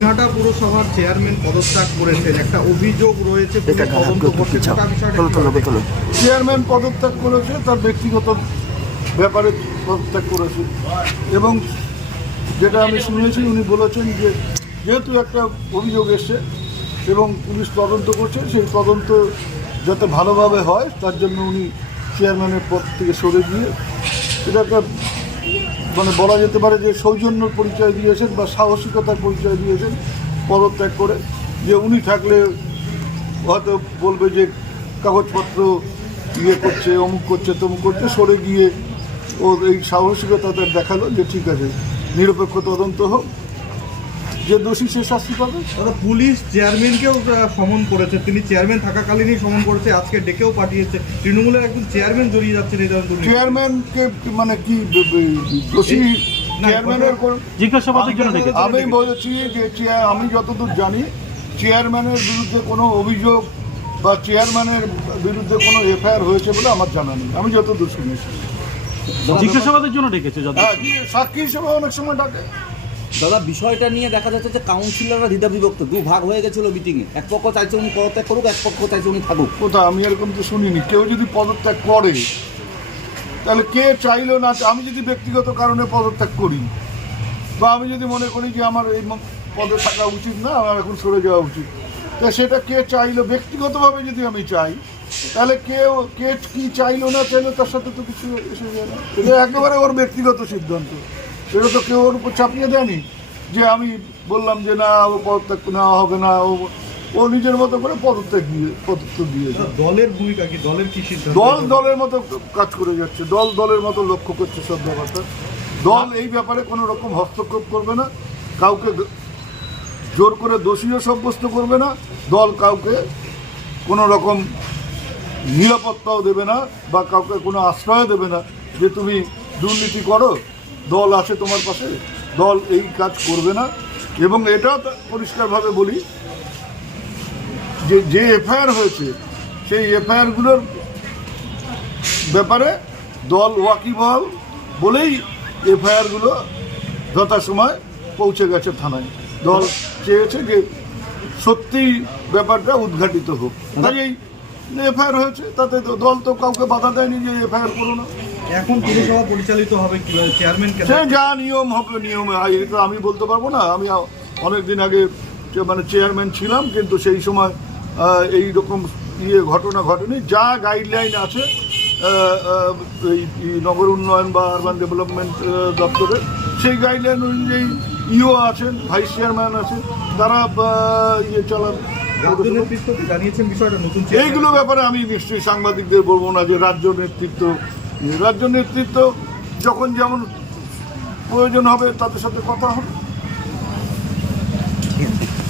দিনহাটা পুরসভার চেয়ারম্যান পদত্যাগ করেছেন। একটা অভিযোগ রয়েছে চেয়ারম্যান পদত্যাগ করেছে তার ব্যক্তিগত ব্যাপারে পদত্যাগ করেছে। এবং যেটা আমি শুনেছি উনি বলেছেন যে যেহেতু একটা অভিযোগ এসছে এবং পুলিশ তদন্ত করছে সেই তদন্ত যাতে ভালোভাবে হয় তার জন্য উনি চেয়ারম্যানের পদ থেকে সরে গিয়ে এটা একটা মানে বলা যেতে পারে যে সৌজন্য পরিচয় দিয়েছেন বা সাহসিকতার পরিচয় দিয়েছেন পদত্যাগ করে, যে উনি থাকলে হয়তো বলবে যে কাগজপত্র ইয়ে করছে, অমুক করছে, তমুক করছে, সরে গিয়ে ও এই সাহসিকতা দেখাল যে ঠিক আছে, নিরপেক্ষ তদন্ত হোক যে দোষী সে শাস্তি পাবে? দাদা পুলিশ চেয়ারম্যানকেও সমন করেছে। তিনি চেয়ারম্যান থাকাকালীনই সমন করেছে আজকে ডেকেও পাঠিয়েছে। তৃণমূলের একজন চেয়ারম্যান জড়িয়ে যাচ্ছেন এই ধরনের চেয়ারম্যানকে মানে কি দোষী না, চেয়ারম্যানের জিজ্ঞাসাবাদের জন্য আমি বলেছি যে আমি যতদূর জানি চেয়ারম্যানের বিরুদ্ধে কোনো অভিযোগ বা চেয়ারম্যানের বিরুদ্ধে কোনো এফআইআর হয়েছে বলে আমার জানা নেই। আমি যতদূর শুনেছি। জিজ্ঞাসাবাদের জন্য ডেকেছে হ্যাঁ সাক্ষী হিসেবে অনেক সময় ডাকে। দাদা, বিষয়টা নিয়ে দেখা যাচ্ছে যে কাউন্সিলররা দ্বিধা বিভক্ত দু ভাগ হয়ে গেছিল মিটিংয়ে এক পক্ষ চাইছে উনি পদত্যাগ করুক, এক পক্ষ চাইছে উনি থাকুক। কোথাও আমি এরকম তো শুনিনি। কেউ যদি পদত্যাগ করে, তাহলে কে চাইলো না আমি যদি ব্যক্তিগত কারণে পদত্যাগ করি? বা আমি যদি মনে করি যে আমার এই পদে থাকা উচিত না, আমার এখন সরে যাওয়া উচিত। তা সেটা কে চাইলো? ব্যক্তিগতভাবে যদি আমি চাই, তাহলে কেউ, কে কি চাইলো না চাইলো, তার সাথে তো কিছু এসে যায় না। একেবারে ওর ব্যক্তিগত সিদ্ধান্ত। এটা তো কেউ ওর উপর চাপিয়ে দেয়নি। যে আমি বললাম যে না ও পদত্যাগ নেওয়া হবে না ও ও নিজের মতো করে পদত্যাগ দিয়ে পদত্যাগ দিয়েছে। দাদা, দলের ভূমিকা কি? দলের কি দল দলের মতো কাজ করে যাচ্ছে দল দলের মতো লক্ষ্য করছে সব ব্যাপারটা দল এই ব্যাপারে কোনো রকম হস্তক্ষেপ করবে না কাউকে জোর করে দোষীও সাব্যস্ত করবে না দল কাউকে কোনো রকম নিরাপত্তাও দেবে না বা কাউকে কোনো আশ্রয় দেবে না যে তুমি দুর্নীতি করো দল আছে তোমার পাশে দল এই কাজ করবে না। এবং এটা পরিষ্কারভাবে বলি যে যে এফআইআর হয়েছে সেই এফআইআরগুলোর ব্যাপারে দল ওয়াকিবহাল বলেই এফআইআরগুলো যথাসময় পৌঁছে গেছে থানায়। দল চেয়েছে যে সত্যি ব্যাপারটা উদ্ঘাটিত হোক। তাই এই এফআইআর হয়েছে তাতে তো দল তো কাউকে বাধা দেয়নি যে এফআইআর করো না। এখন পুরসভা পরিচালিত হবে কীভাবে? চেয়ারম্যান সে যা নিয়ম হবে নিয়ম। এটা আমি বলতে পারব না। আমি অনেক দিন আগে মানে চেয়ারম্যান ছিলাম কিন্তু সেই সময় এই রকম ইয়ে ঘটনা ঘটেনি। যা গাইডলাইন আছে এই নগর উন্নয়ন বা আরবান ডেভেলপমেন্ট দপ্তরে সেই গাইডলাইন অনুযায়ী ইও আছেন ভাইস চেয়ারম্যান আছেন। তারা ইয়ে চালান। রাজ্য জানিয়েছেন বিষয়টা নতুন চেয়ারম্যান। এইগুলো ব্যাপারে আমি নিশ্চয়ই সাংবাদিকদের বলব না যে রাজ্য নেতৃত্ব রাজ্য নেতৃত্ব যখন যেমন প্রয়োজন হবে তাদের সাথে কথা হবে।